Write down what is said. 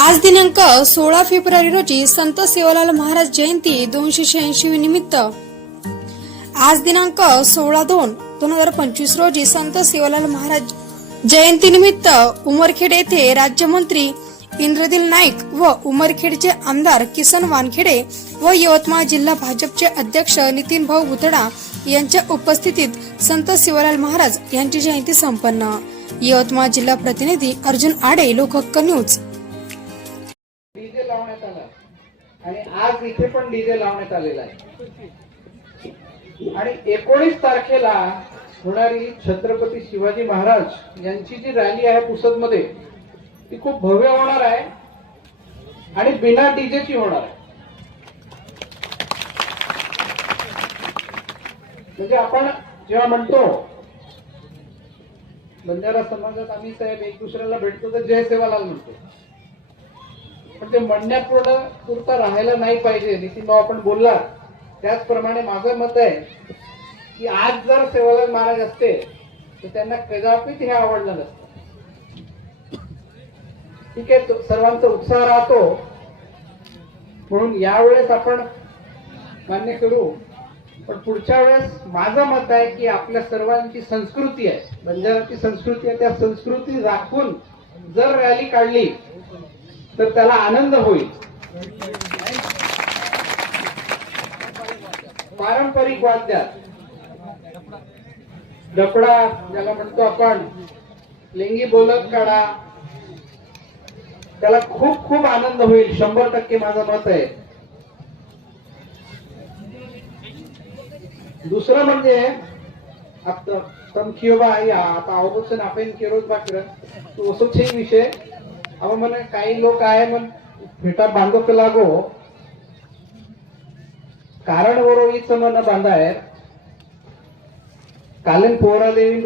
आज दिनांक 16 फेब्रुवारी रोजी संत सेवालाल महाराज जयंती 286 निमित्त आज दिनांक 16/2/2025 रोजी संत सेवालाल महाराज जयंती निमित्त उमरखेड येथे राज्यमंत्री इंद्रदिल नाईक व उमरखेडचे आमदार किसन वानखेडे व यवतमाळ जिल्हा भाजपचे अध्यक्ष नितीन भाऊ भुतडा यांच्या उपस्थितीत संत सेवालाल महाराज यांची जयंती संपन्न। यवतमाळ जिल्हा प्रतिनिधी अर्जुन आडे, लोकहक्क न्यूज। डीजे लावण्यात आला आणि आज इथे पण डीजे लावण्यात आलेला आहे आणि 19 तारखेला होणारी छत्रपती शिवाजी महाराज यांची जी रॅली आहे पुसदमध्ये ती खूप भव्य होणार आहे आणि बिना डीजेची होणार आहे। म्हणजे आपण जेव्हा म्हणतो बंजारा समाजात आम्ही साहेब एक दुसऱ्याला भेटतो तर जय सेवालाल म्हणतो, पण ते म्हणण्यापुरता राहायला नाही पाहिजे। नितीन भाऊ आपण बोलला त्याचप्रमाणे माझं मत आहे की आज जर सेवालाल महाराज असते तर त्यांना कदापित हे आवडलं नसतं। ठीक आहे, सर्वांचा उत्साह राहतो म्हणून यावेळेस आपण मान्य करू, पण पुढच्या वेळेस माझं मत आहे की आपल्या सर्वांची संस्कृती आहे, बंजाराची संस्कृती आहे, त्या संस्कृती राखून जर रॅली काढली तर त्याला आनंद होईल। पारंपरिक वाद्यात डफडा ज्याला म्हणतो आपण, लेंगी बोलत काढा, त्याला खूप खूप आनंद होईल। 100% माझं मत आहे। दुसरं म्हणजे आता तमखियोबा आता आवडून आपण केरोज बाकर तो असो छे विषय अब मैंने काही लोक आहे मन फेटा बांधो के लागो कारण वरो ई मन बांधा है कालन पोरा देवी